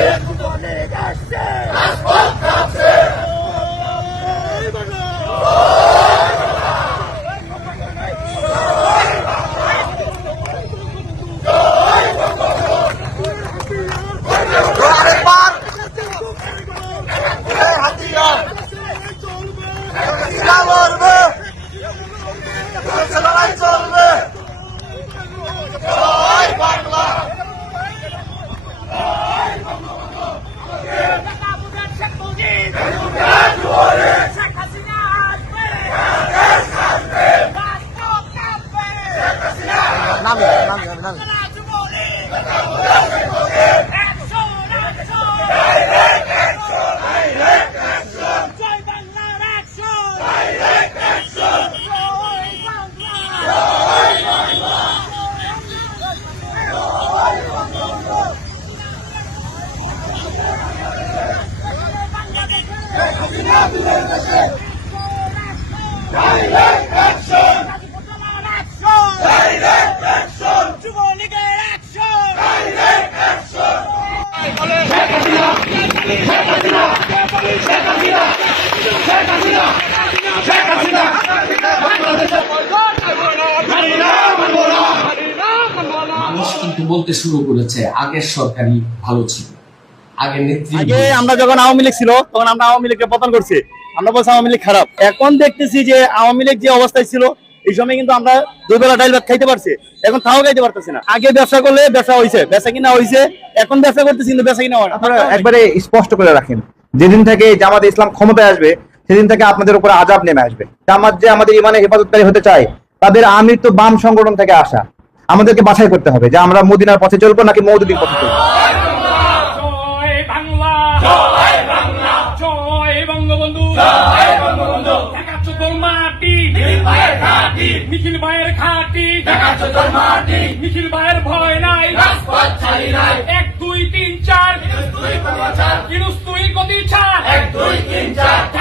Yeah. ขนาดฉั মানুষ কিন্তু বলতে শুরু করেছে আগের সরকারই ভালো ছিল। আগে আমরা যখন আওয়ামী লীগ ছিল তখন আমরা আওয়ামী লীগকে পতন করছি। আমরা বলছি আওয়ামী লীগ খারাপ। এখন দেখতেছি যে আওয়ামী লীগ যে অবস্থায় ছিল এই সময় কিন্তু আমরা দুই বেলা ডাইল ভাত খাইতে পারছি। এখন তাও খাইতে পারতেছি না। আগে ব্যবসা করলে ব্যবসা হয়েছে ব্যবসা কিনা হয়েছে এখন ব্যবসা করতেছি কিন্তু ব্যবসা কিনা হয় না। আপনারা একবারে স্পষ্ট করে রাখেন। যেদিন থেকে জামাত ইসলাম ক্ষমতায় আসবে সেদিন থেকে আপনাদের উপরে আজাব নেমে আসবে। জামাত যে আমাদের ইমানে হেফাজতকারী হতে চায় তাদের আমির তো বাম সংগঠন থেকে আসা। আমাদেরকে বাছাই করতে হবে যে আমরা মদিনার পথে চলবো নাকি মৌদুদির পথে চলবো। জয় বাংলা জয় বাংলা জয় বঙ্গবন্ধু জয় বঙ্গবন্ধু ভাইয়ের খাটি। নিখিল ভাইয়ের তোর মাটি। নিখিল ভাইয়ের ভয় নাই। রাজপথ ছাড়ি নাই। এক দুই তিন চার। দুই চার। তুই গতি ছাড়। এক দুই তিন চার।